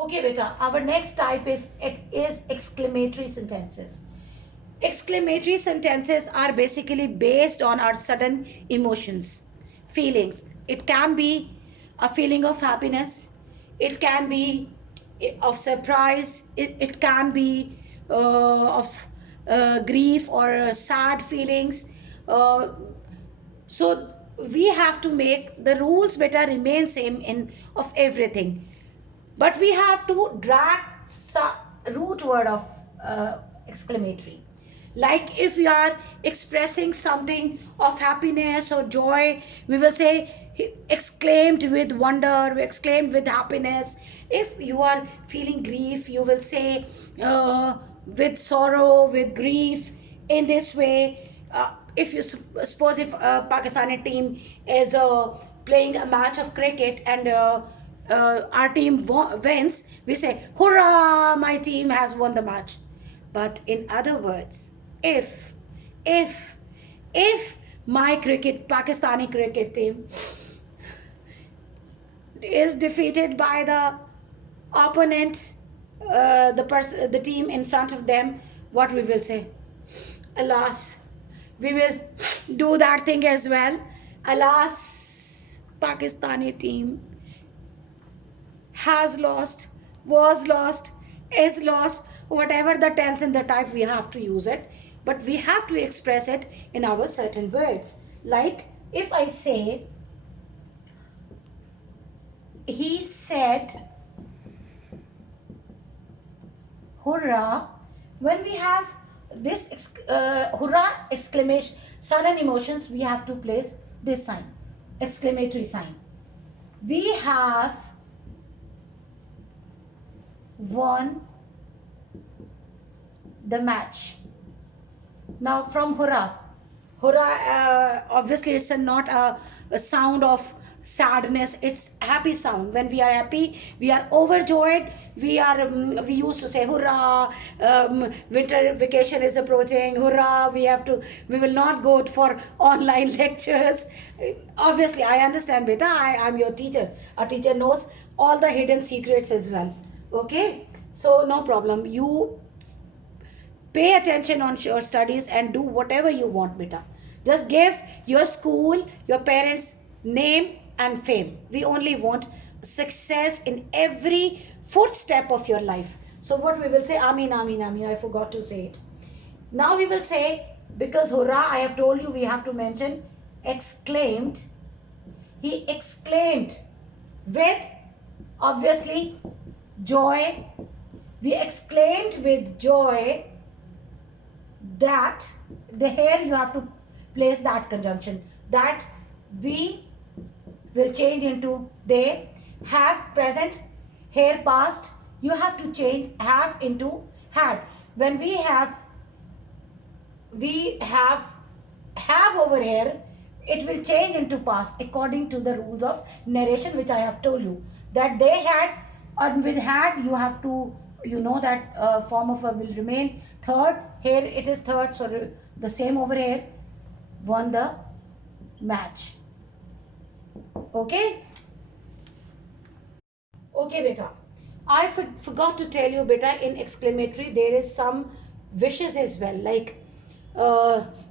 Okay, beta, our next type is exclamatory sentences. Exclamatory sentences are basically based on our sudden emotions, feelings. It can be a feeling of happiness, it can be of surprise, it can be of grief or sad feelings. Uh, so we have to make the rules better remain same in of everything, but we have to drag root word of exclamatory. Like if we are expressing something of happiness or joy, we will say he exclaimed with wonder, we exclaimed with happiness. If you are feeling grief, you will say with sorrow, with grief, in this way. If you suppose if a Pakistani team is playing a match of cricket and our team wins, we say, hurrah, my team has won the match. But in other words, if, if, if my Pakistani cricket team is defeated by the opponent, the team in front of them, what we will say? Alas, we will do that thing as well. Alas, Pakistani team has lost, was lost, is lost, whatever the tense and the type, we have to use it. But we have to express it in our certain words. Like if I say, he said, hurrah, when we have this hurrah exclamation, sudden emotions, we have to place this sign, exclamatory sign. We have won the match. Now from hurrah, obviously it's not a sound of sadness, it's happy sound. When we are happy, we are overjoyed, we used to say hurrah, winter vacation is approaching, hurrah, we will not go for online lectures. Obviously I understand, beta, I am your teacher. A teacher knows all the hidden secrets as well. Okay, so no problem, you pay attention on your studies and do whatever you want, beta. Just give your school, your parents name and fame. We only want success in every footstep of your life. So what we will say, Amin, Amin, Amin. I forgot to say it. Now we will say, because hurrah, I have told you we have to mention exclaimed. He exclaimed with obviously joy. We exclaimed with joy that, the here you have to place that conjunction, that we will change into they. Have present, here past, you have to change have into had. When we have over here, it will change into past according to the rules of narration, which I have told you, that they had, and with had you have to, you know that form of verb will remain third. Here it is third, so the same over here, won the match. Okay, okay, beta, I forgot to tell you, beta, in exclamatory there is some wishes as well, like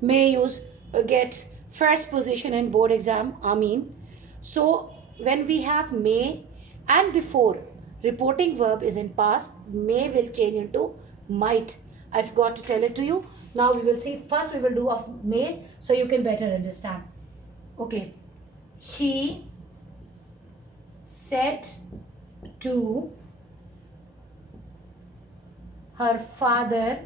may you get first position in board exam, Amin. So when we have may and before, reporting verb is in past, may will change into might. I forgot to tell it to you. Now we will see, first we will do of may, so you can better understand. Okay, she said to her father,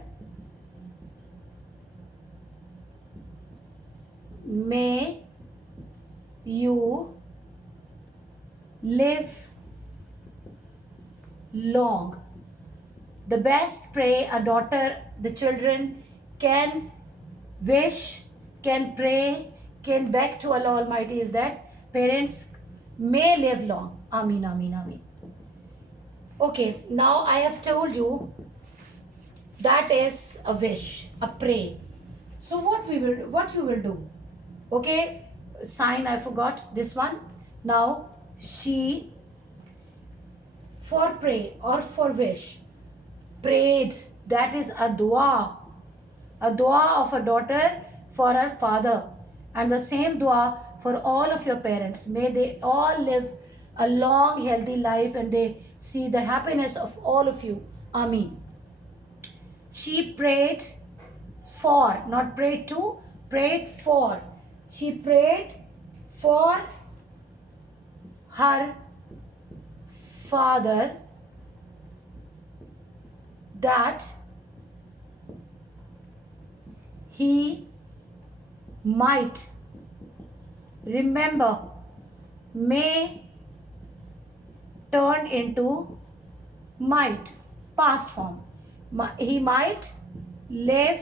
may you live long. The best pray a daughter, the children can wish, can pray, can beg to Allah Almighty is that parents may live long. Amin, Amin, Amin. Okay, now I have told you that is a wish, a pray. So what you will do? Okay, sign I forgot this one. Now she for pray or for wish. Prayed, that is a dua. A dua of a daughter for her father. And the same dua for all of your parents. May they all live a long, healthy life and they see the happiness of all of you. Ameen. She prayed for, not prayed to, prayed for. She prayed for her father that he might remember, may turn into might, past form. He might live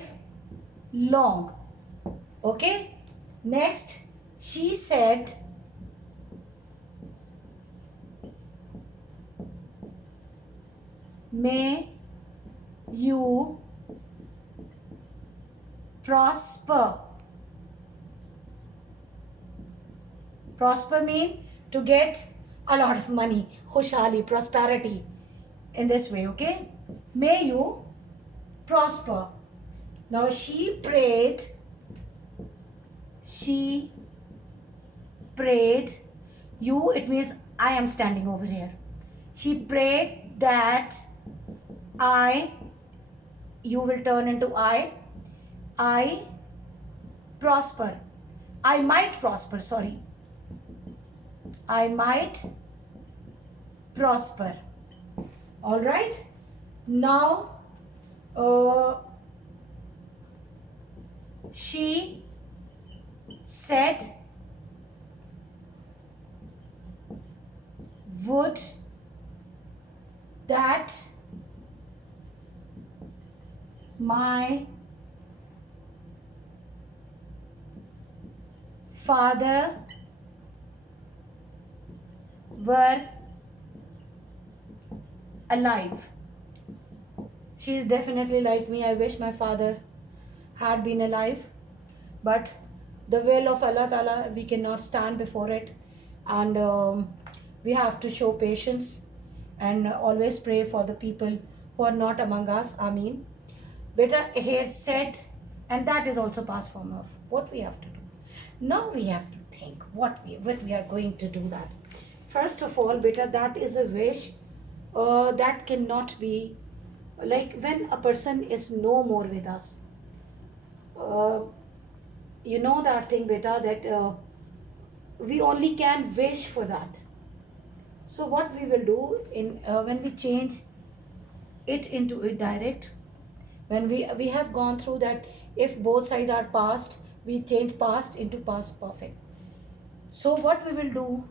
long. Okay. Next, she said, may you prosper. Prosper mean to get a lot of money, khushhali, prosperity, in this way. Okay. May you prosper. Now she prayed, you, it means I am standing over here. She prayed that you will turn into I prosper. I might prosper, sorry. I might prosper. All right. Now, she said, would that my father were alive. She is definitely like me. I wish my father had been alive, but the will of Allah Ta'ala, we cannot stand before it, and we have to show patience and always pray for the people who are not among us. Ameen. Beta, he said, and that is also past form of what we have to do. Now we have to think what we are going to do that. First of all, beta, that is a wish that cannot be, like when a person is no more with us. You know that thing, beta, that we only can wish for that. So what we will do in when we change it into a direct, when we have gone through that, if both sides are past, we change past into past perfect. So what we will do,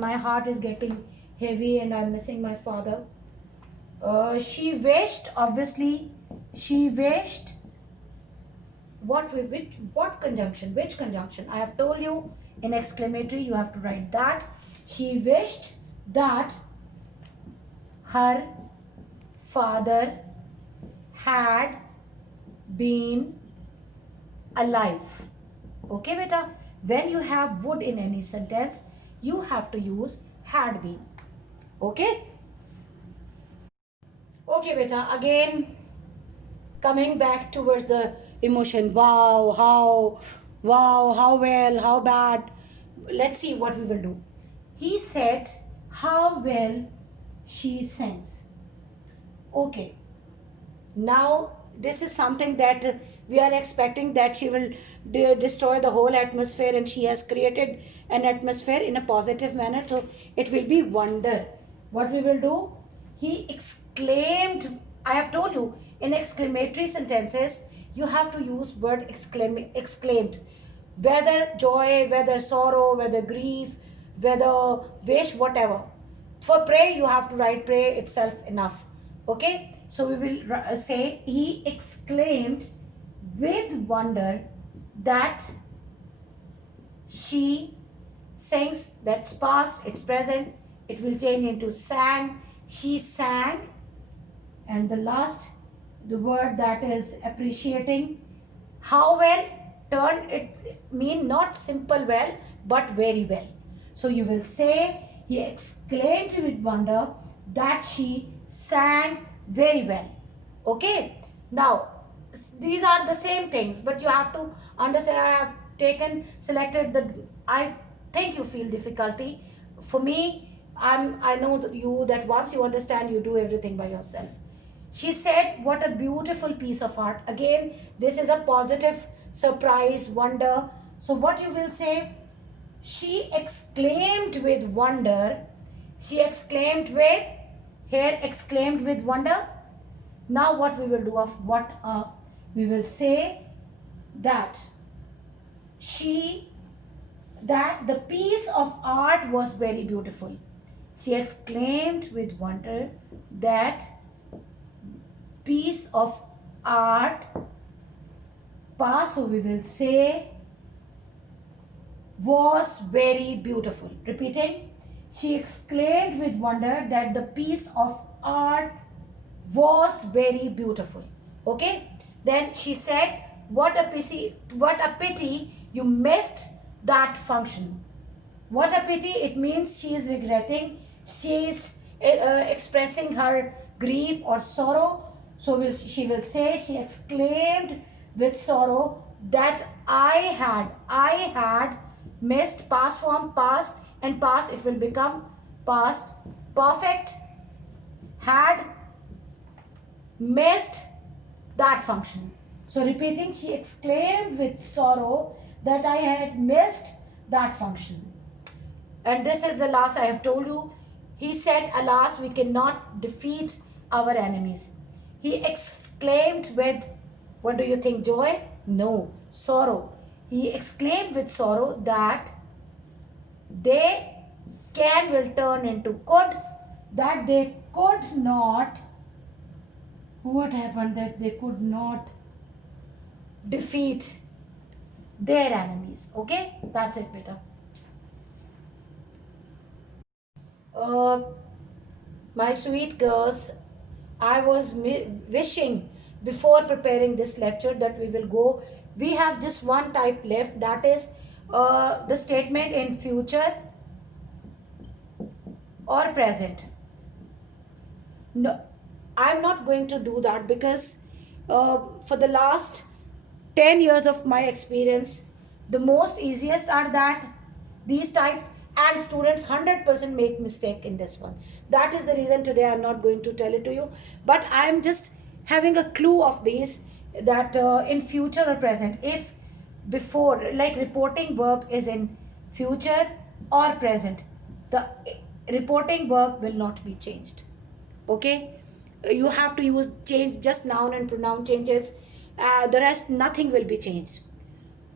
my heart is getting heavy and I'm missing my father. She wished, obviously, she wished, what conjunction, which conjunction? I have told you in exclamatory, you have to write that. She wished that her father had been alive. Okay, beta? When you have would in any sentence, you have to use had been. Okay? Okay, beta. Again, coming back towards the emotion. Wow, how well, how bad. Let's see what we will do. He said, how well she sings. Okay. Now, this is something that we are expecting, that she will destroy the whole atmosphere, and she has created an atmosphere in a positive manner. So, it will be wonder. What we will do? He exclaimed. I have told you, in exclamatory sentences, you have to use word exclaimed. Whether joy, whether sorrow, whether grief, whether wish, whatever. For pray, you have to write pray itself enough. Okay? So we will say, he exclaimed with wonder that she sings. That's past, it's present. It will change into sang. She sang. And the last, the word that is appreciating. How well, turn it, mean not simple well, but very well. So you will say, he exclaimed with wonder that she sang very well. Okay, now these are the same things, but you have to understand. I have selected the, I think you feel difficulty. For me, I know that once you understand, you do everything by yourself. She said, what a beautiful piece of art. Again, this is a positive surprise, wonder. So what you will say? She exclaimed with wonder. She exclaimed with, here exclaimed with wonder. Now what we will do of what we will say that that the piece of art was very beautiful. She exclaimed with wonder that piece of art, so we will say, was very beautiful. Repeating, she exclaimed with wonder that the piece of art was very beautiful. Okay, then she said, what a pity you missed that function. What a pity, it means she is regretting, she is expressing her grief or sorrow. So she will say, she exclaimed with sorrow that I had missed, past form, past, and past it will become past perfect, had missed that function. So repeating, she exclaimed with sorrow that I had missed that function. And this is the last I have told you. He said, alas, we cannot defeat our enemies. He exclaimed with, what do you think, joy? No, sorrow. He exclaimed with sorrow that they will turn into could, that they could not, what happened, that they could not defeat their enemies. Okay, that's it, beta. My sweet girls, I was wishing before preparing this lecture that we will go. We have just one type left, that is the statement in future or present. No, I'm not going to do that because for the last 10 years of my experience, the most easiest are that these types, and students 100% make mistake in this one. That is the reason today I'm not going to tell it to you, but I'm just having a clue of these, that in future or present, if before, like reporting verb is in future or present, the reporting verb will not be changed. Okay, you have to change just noun and pronoun changes. The rest, nothing will be changed.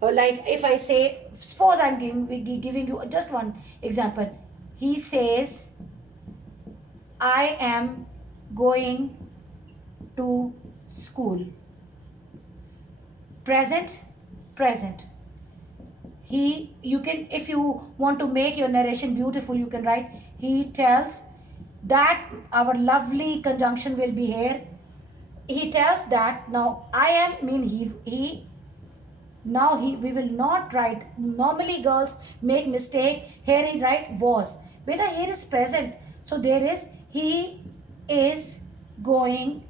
Like if I say, suppose I'm giving you just one example. He says, I am going to school. Present, present. You can, if you want to make your narration beautiful, you can write, he tells that, our lovely conjunction will be here. He tells that, now I am mean he now we will not write, normally girls make mistake, here he write was, beta here is present, so there is, he is going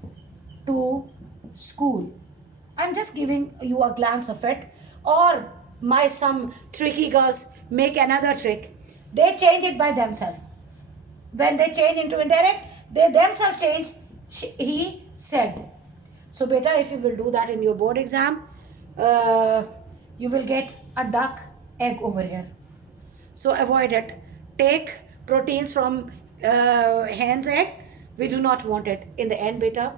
to school. I'm just giving you a glance of it. Or some tricky girls make another trick, they change it by themselves. When they change into indirect, they themselves change, he said. So beta, if you will do that in your board exam, you will get a duck egg over here. So avoid it. Take proteins from hen's egg. We do not want it in the end, beta.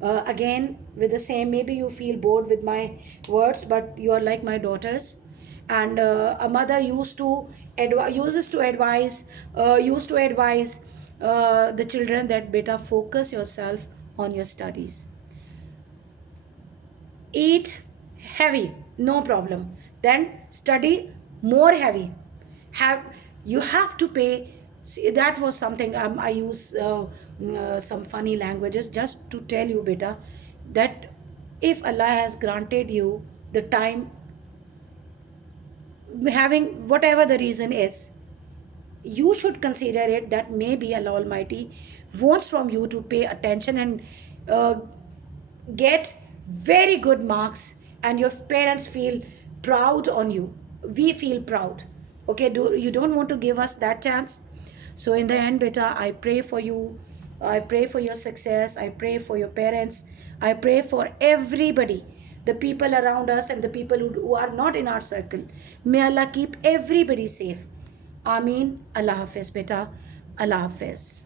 Again, with the same, maybe you feel bored with my words, but you are like my daughters. And a mother used to advise the children that, beta, focus yourself on your studies. Eat heavy, no problem. Then study more heavy. You have to pay. See, that was something I use some funny languages just to tell you, beta, that if Allah has granted you the time, having whatever the reason is, you should consider it that maybe Allah Almighty wants from you to pay attention and uh, get very good marks, and your parents feel proud on you. We feel proud. Okay, do you don't want to give us that chance? So in the end, beta, I pray for you. I pray for your success. I pray for your parents. I pray for everybody, the people around us and the people who are not in our circle. May Allah keep everybody safe. Ameen. Allah Hafiz, beta. Allah Hafiz.